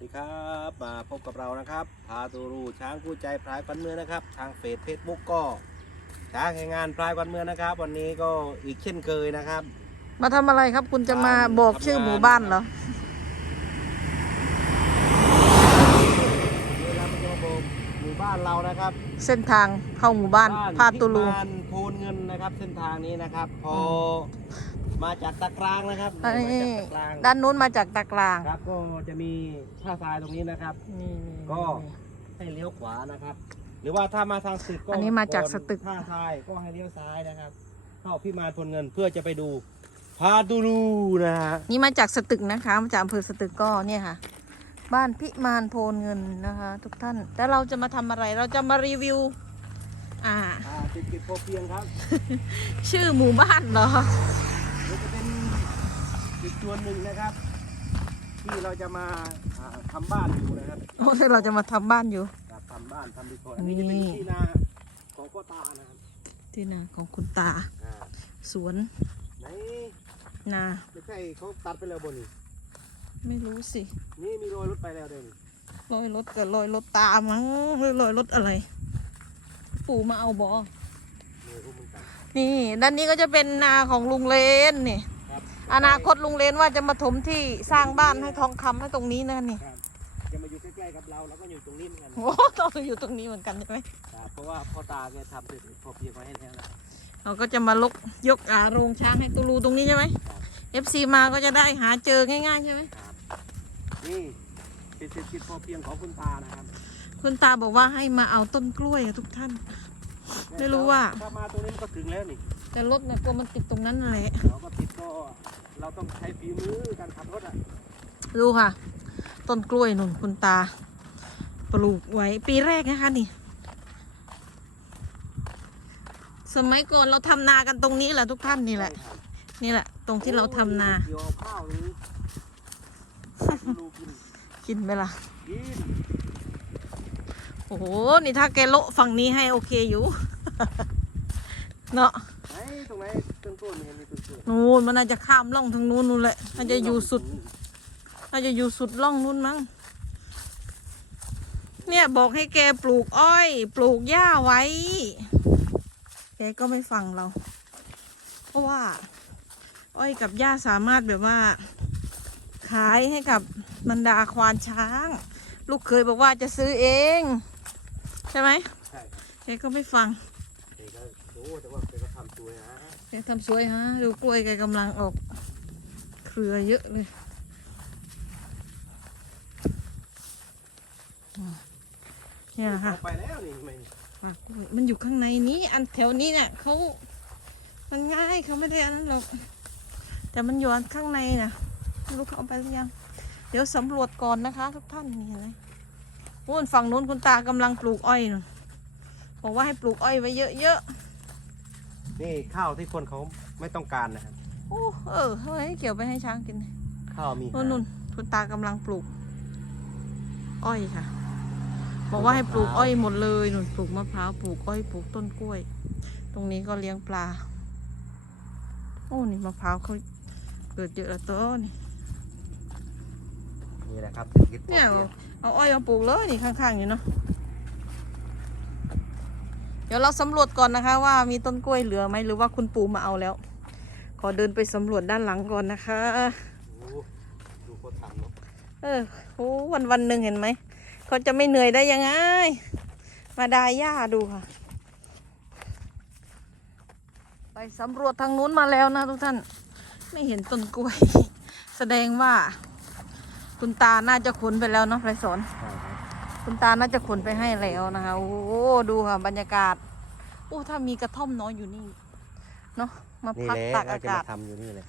ดีครับมาพบกับเรานะครับ พาตูรูช้างคู่ใจพลายควันเมืองนะครับ ทางเฟซเฟซบุ๊กก็ช้างแห่งงานพลายควันเมืองนะครับ วันนี้ก็อีกเช่นเคยนะครับ มาทำอะไรครับคุณจะมาทำบอกชื่อทำงานหมู่บ้านเหรอเวลาไปโยโบกหมู่บ้านเรานะครับเส้นทางเข้าหมู่บ้านพาตูลูพิมานโพนเงินนะครับ เส้นทางนี้นะครับ พอ มาจากตะกลางนะครับอันมานี้จากตะกลางด้านนู้นมาจากตะกลางครับ ก็จะมีท่าทรายตรงนี้นะครับ นี่ก็ ให้เลี้ยวขวานะครับ หรือว่าถ้ามาทางตึกก็อันนี้มาจากสตึก ท่าทรายก็ให้เลี้ยวซ้ายนะครับ เข้าพิมานพลเงินเพื่อจะไปดูพาตูรูนะฮะนี่มาจากสตึกนะคะ มาจากอำเภอสตึกก็เนี่ยค่ะ บ้านพิมานโพนเงินนะคะ ทุกท่านแต่เราจะมาทำอะไร เราจะมารีวิว อ่า อ่าติดกิจพอเพียงครับ ชื่อหมู่บ้านเหรอนี่จะเป็น อีกส่วนหนึ่งนะครับ ที่เราจะมาอ่าทำบ้านอยู่นะครับ โอ้ยเราจะมาทำบ้านอยู่ ครับทำบ้านทำดีโคอันนี้จะเป็นนี่ ที่นาของพ่อตานะครับที่นาของคุณตา อ่าสวนไหนนาไม่ใช่เขาตัดไปแล้วบนนี่ไม่รู้สินี่มีรอยรถไปแล้วเดี๋ยวนี้ลอยรถกับลอยรถตามั้งหรือลอยรถอะไร ปู่มาเอาบอนี่พวกมึงกันนี่ ด้านนี้ก็จะเป็นนาของลุงเลนนี่ครับ อนาคตลุงเลนว่าจะมาถมที่สร้างบ้านให้ทองคำให้ตรงนี้นะนี่ครับจะมาอยู่ใกล้ๆกับเราแล้วก็อยู่ตรงนี้เหมือนกันโอ้ต้องอยู่ตรงนี้เหมือนกันใช่ไหมครับเพราะว่าพ่อตาแกทำเสร็จพอเพียงไว้ให้แล้วนะเราก็จะมาลกยกอาโรงช้างให้ตูรูตรงนี้ใช่ไหม FC มาก็จะได้หาเจอง่ายๆใช่ไหมครับนี่เป็นเศรษฐกิจพอเพียงของคุณตานะครับคุณตาบอกว่าให้มาเอาต้นกล้วยอะทุกท่าน ไม่รู้ว่า ถ้ามาตรงนี้มันก็ถึงแล้วนี่ แต่รถเนี่ยกลัวมันติดตรงนั้นนั่นแหละเราก็ติดก็เราต้องใช้ฝีมือการขับรถอะดูค่ะ ต้นกล้วยนุ่นคุณตา ปลูกไว้ปีแรกนะคะนี่ สมัยก่อนเราทำนากันตรงนี้แหละทุกท่านนี่แหละใช่ครับนี่แหละ ตรงที่เราทำนาเดี๋ยวเอาข้าวตรงนี้ดูกินกินไหมล่ะกินโอ้โห นี่ถ้าแกโละฝั่งนี้ให้โอเคอยู่ เนาะไหนตรงไห นต้นต้นมันเห็นมีต้นต้นนู่นมันน่าจะข้ามร่องทางนู้นนู่นแหละน่าจะอยู่สุด น่าจะอยู่สุดร่องนู้นมั้ง เนี่ยบอกให้แกปลูกอ้อย ปลูกหญ้าไว้ แกก็ไม่ฟังเรา เพราะว่า อ้อยกับหญ้าสามารถแบบว่า ขายให้กับบรรดาควานช้าง ลูกเคยบอกว่าจะซื้อเอง ใช่ไหมใช่ครับแกก็ไม่ฟังเด็กก็โอ้แต่ว่า แกทำสวยฮะ ดูกล้วยแกกำลังออก เครือเยอะเลยเนี่ยค่ะเอาไปแล้วนี่ไม่ปากกล้วยมันอยู่ข้างในนี้ อันแถวนี้เนี่ยเขา มันง่ายเขาไม่ได้อันนั้นหรอก แต่มันอยู่อันข้างในนะไม่รู้เขาเอาไปหรือยัง เดี๋ยวสำรวจก่อนนะคะ ทุกท่านนี่เห็นไหมโอ้นฝั่งนู้นคุณตากำลังปลูกอ้อยนู่นบอกว่าให้ปลูกอ้อยไว้เยอะ นี่ข้าวที่คนเขาไม่ต้องการนะครับๆโอ้เออเฮ้ยเกี่ยวไปให้ช้างกินข้าวมีนู่นนู่นคุณตากำลังปลูก อ้อยค่ะ บอกว่าให้ปลูกอ้อยหมดเลยนู่นปลูกมะพร้าวปลูกอ้อยปลูกต้นกล้วย ตรงนี้ก็เลี้ยงปลา โอ้นี่มะพร้าวเขาเกิดเยอะแล้วตัวนี่นี่แหละครับเศรษฐกิจพอเนี่ยเพียงเอาอ้อยมาปลูกเลยนี่ข้างๆอยู่เนาะเดี๋ยวเราสำรวจก่อนนะคะ ว่ามีต้นกล้วยเหลือไหมหรือว่าคุณปู่มาเอาแล้ว ขอเดินไปสำรวจด้านหลังก่อนนะคะโอ้ดูโคตรทำเนาะเออโอ้วันวันหนึ่งเห็นไหมเขาจะไม่เหนื่อยได้ยังไง มาดายหญ้าดูค่ะ ไปสำรวจทางนู้นมาแล้วนะทุกท่าน ไม่เห็นต้นกล้วย แสดงว่า คุณตาน่าจะขนไปแล้วเนาะไรสอนใช่ ครับคุณตาน่าจะขนไปให้แล้วนะคะ โอ้โหดูค่ะบรรยากาศโอ้ถ้ามีกระท่อมน้อยอยู่นี่ เนาะมานี่พักแหละตากเราอาจะกาศมาทำอยู่นี่เลย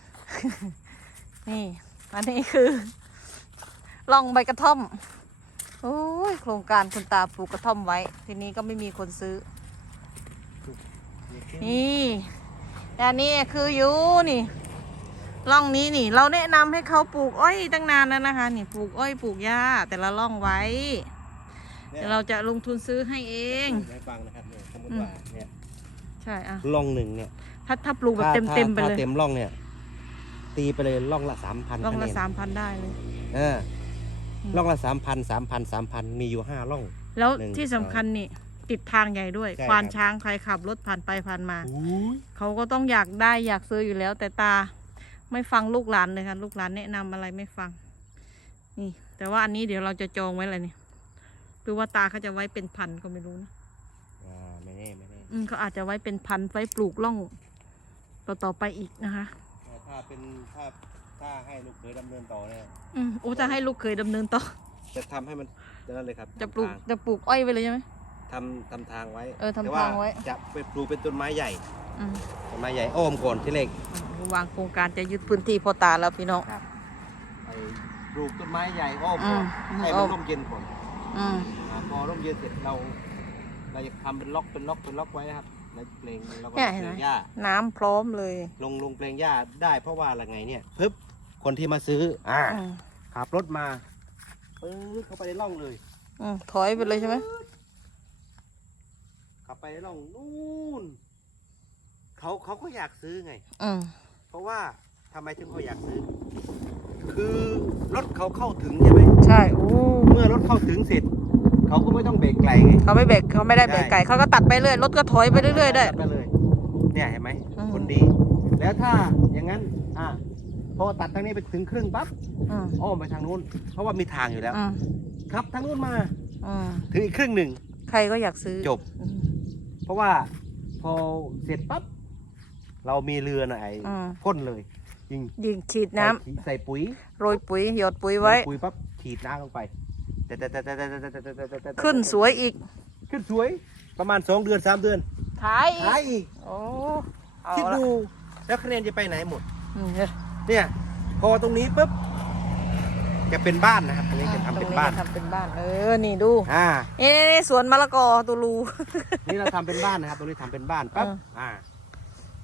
นี่ อันนี้คือล่องใบกระท่อม โอ้ย โครงการคุณตาปลูกกระท่อมไว้ ทีนี้ก็ไม่มีคนซื้อ นี่แต่อันนี้คืออยู่นี่ร่องนี้นี่ เราแนะนำให้เขาปลูกอ้อยตั้งนานแล้วนะคะ นี่ปลูกอ้อยปลูกหญ้าแต่ละร่องไว้ เนี่เดี๋ยยวเราจะลงทุนซื้อให้เอง ให้ฟังนะครับเนี่ยสมมติอืมว่าเนี่ยใช่อะล่องหนึ่งเนี่ยถ้าถ้าปลูกแบบถ้าเต็มเต็มๆไปถ้าเลยเต็มร่องเนี่ย ตีไปเลยร่องละสามพันร่องคะแนละนสามพันได้เลยเออร่องละสามพันสามพันสามพันมีอยู่ห้าร่อง แล้วหนึ่งที่สำคัญนี่ ติดทางใหญ่ด้วยใช่ควานครับช้างใครขับรถผ่านไปผ่านมาอุ้ยเขาก็ต้องอยากได้อยากซื้ออยู่แล้ว แต่ตาไม่ฟังลูกหลานเลยค่ะลูกหลานแนะนำอะไรไม่ฟัง นี่ แต่ว่าอันนี้เดี๋ยวเราจะจองไว้เลยนี่ หรือว่าตาเขาจะไว้เป็นพันก็ไม่รู้นะอ่าไม่แน่ไม่แน่อืมเขาอาจจะไว้เป็นพันไว้ปลูกล่องต่อต่อๆไปอีกนะคะ แต่ถ้าเป็นถ้าถ้าให้ลูกเคยดำเนินต่อเนี่ยอืมโอ้จะให้ลูกเคยดำเนินต่อ จะทำให้มันจะนั่นเลยครับจะปลูกทำทางจะปลูกอ้อยไปเลยใช่ไหม ทำทำทางไว้เออทำแต่ทางไว้ จะไปปลูกเป็นต้นไม้ใหญ่อืม ต้นไม้ใหญ่อ้อมก่อนที่เล็ก วางโครงการจะยึดพื้นที่พ่อตาแล้วพี่น้อง ไปปลูกต้นไม้ใหญ่อ้อมอืก่อมนให้อ้มัอนม ร่มเย็นก่อน อืมอ่าพอร่มเย็นเสร็จเรา เราจะทำเป็นล็อกเป็นล็อกเป็นล็อกไว้นะครับแล้วเพลงเราก็เนี่ยลเห็นงไหมหญ้า น้ำพร้อมเลยลงลงเพลงหญ้าได้เพราะว่าอะไรไงเนี่ยปึ๊บคนที่มาซื้ออ่าอืมขับรถมาปึ๊บเข้าไปในร่องเลยอืมถอยไปเลยใช่ไหมขับไปในร่องนู่นเขาเขาก็อยากซื้อไง อืมเพราะว่าทำไมถึงเขาอยากซื้อ คือรถเขาเข้าถึงใช่ไหมใช่โอ้เมื่อรถเข้าถึงเสร็จ เขาก็ไม่ต้องเบรกไกลไงเขาไม่เบรกเขาไม่ได้เบรกได้ไก่เขาก็ตัดไปเรื่อยรถก็ถอยไปเรื่อยๆได้ตัไปเลยเนี่ยเห็นไหมอืม คนดี แล้วถ้าอย่างนั้นอะพอตัดทางนี้ไปถึงครึ่งปั๊บอืมอ้อมไปทางนู้น เพราะว่ามีทางอยู่แล้ว อืมครับทางนู้นมาอืมถึงอีกครึ่งหนึ่งใครก็อยากซื้อจบ อืม เพราะว่าพอเสร็จปั๊บเรามีเรือนะไอ้อืม พ่นเลย ยิงยิงฉีดน้ำใส่ใส่ปุ๋ยโรยปุ๋ยหยดปุ๋ยไว้ ปุ๋ยปั๊บฉีดน้ำลงไปแต่แต่แต่แต่แต่แต่แต่แต่แต่แต่ขึ้นสวยอีก ขึ้นสวยประมาณสองเดือนสามเดือนขายอีขายกอีกโอ้เอาคิดละดูแล้วคะแนนจะไปไหนหมดอืมเนี่ยเนี่ยพอตรงนี้ปุ๊บจะเป็นบ้านนะครับตรงนี้จะทำเป็นบ้านตรงจะทำเป็นบ้าน เออ นี่ดู อ่านี่นี่นี่สวนมะละกอตูลูนี่เราทำเป็นบ้านนะครับ ตรงนี้ทำเป็นบ้านปั๊บเอออ่า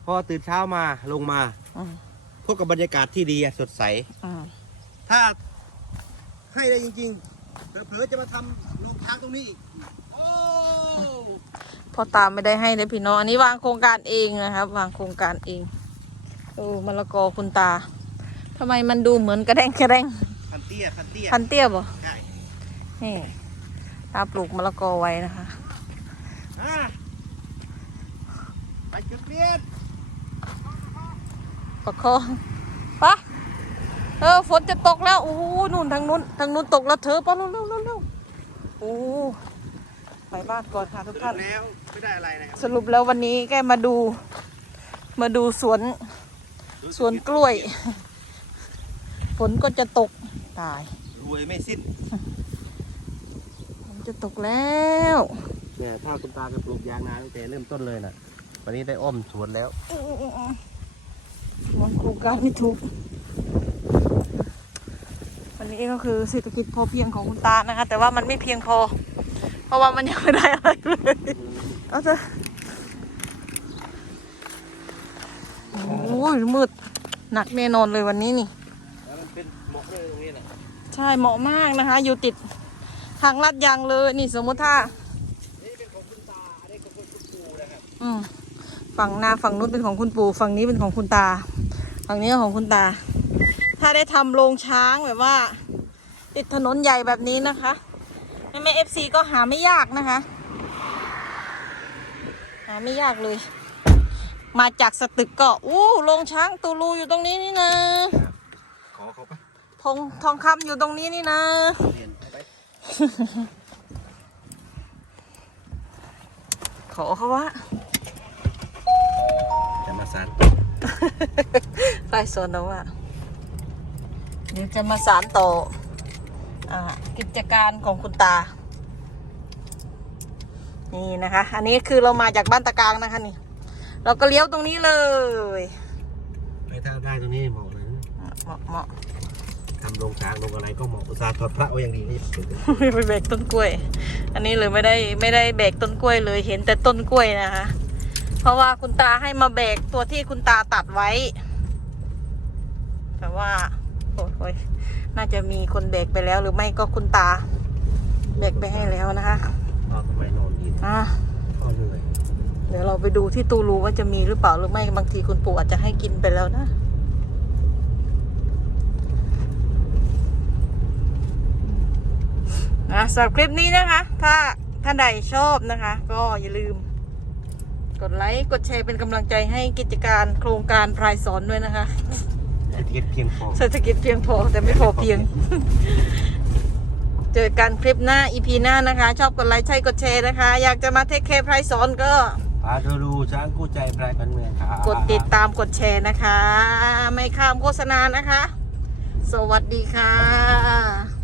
พอตื่นเช้ามาลงมาอืม พบกับบรรยากาศที่ดีอะสดใสอืมถ้าให้ได้จริงๆ เผลอๆจะมาทำโรงช้างตรงนี้อีก โอ้พ่อตามไม่ได้ให้เลยพี่น้องอันนี้วางโครงการเองนะครับ วางโครงการเองโอ้มะละกอคุณตาทำไมมันดูเหมือนกระแดงกระแดงพันเตี้ย พันเตี้ยพันเตี้ยบ่ใช่นี่ตาปลูกมะละกอไว้นะคะอ่าไปจุดเปลี่ยน ประคองปะเออฝนจะตกแล้วโอ้โหนู่นทางนู้นทางนู้นตกแล้วเธอปะเร็วเร็วเร็วเร็วโอ้ไปบ้านก่อนค่ะทุกท่านแล้วไม่ได้อะไรนะครับสรุปแล้ววันนี้แกมาดู มาดูสวนสวนกล้วย ฝนก็จะตกตายรวยไม่สิ้นฝนจะตกแล้วเนี่ยถ้าคุณตาก็ปลูกยางนาตั้งแต่เริ่มต้นเลยนะวันนี้ได้อ้อมสวนแล้ว วางโครงการไม่ถูก วันนี้ก็คือเศรษฐกิจพอเพียงของคุณตานะคะ แต่ว่ามันไม่เพียงพอ เพราะว่ามันยังไม่ได้อะไรเลยเอาเถอะโอ้ยมืดหนักแน่นอนเลยวันนี้นี่นนใช่เหมาะมากนะคะ อยู่ติดทางลาดยางเลยนี่สมมติถ้านี่เป็นของคุณตาอันนี้ของคุณปู่นะครับอืม ฝั่งหน้าฝั่งนู้นเป็นของคุณปู่ฝั่งนี้เป็นของคุณตา ฝั่งนี้ก็ของคุณตา ถ้าได้ทำโรงช้างแบบว่า ติดถนนใหญ่แบบนี้นะคะแม่แม่เอฟซีก็หาไม่ยากนะคะ หาไม่ยากเลย มาจากสตึกก็อู้โรงช้างตูลูอยู่ตรงนี้นี่นะขอเขาปะทองทองคำอยู่ตรงนี้นี่นะเรียนเอาไปขอเขาว่า จะมาสานไปสวนเอาว่าเดี๋ยวจะมาสารต่ออากิจการของคุณตา นี่นะคะ อันนี้คือเรามาจากบ้านตะกลางนะคะนี่ เราก็เลี้ยวตรงนี้เลยไปถ้าได้ตรงนี้เหมาะเลยเหมาะเหมาะทำโรงช้างโรงอะไรก็เหมาะอุตสาห์ถอดพระไว้อย่างดีนี่ปลูกเลยไม่ไปแบกต้นกล้วย อันนี้เลยไม่ได้ไม่ได้แบกต้นกล้วยเลยเห็นแต่ต้นกล้วยนะคะ เพราะว่าคุณตาให้มาแบกตัวที่คุณตาตัดไว้ แต่ว่าโอ้ยน่าจะมีคนแบกไปแล้วหรือไม่ก็คุณตา แบกไปให้แล้วนะคะนอนทำไมนอนกินอะก็เหนื่อยเดี๋ยวเราไปดูที่ตูรูว่าจะมีหรือเปล่าหรือไม่บางทีคุณปู่อาจจะให้กินไปแล้วนะนะสำหรับคลิปนี้นะคะ ถ้าท่านใดชอบนะคะ ก็อย่าลืม กดไลค์ กดแชร์เป็นกำลังใจให้กิจการโครงการพรายสอนด้วยนะคะ เศรษฐกิจเพียงพอ เศรษฐกิจเพียงพอแต่ไม่พอเพียง เจอกันคลิปหน้าอีพีหน้านะคะ ชอบกดไลค์ใช่กดแชร์นะคะ อยากจะมาเทคแคร์ไพรสอนก็ พาทัวร์ดูช้างกู้ใจพรายกันเมืองครับ กดติดตามกดแชร์นะคะ ไม่ข้ามโฆษณานะคะ สวัสดีค่ะ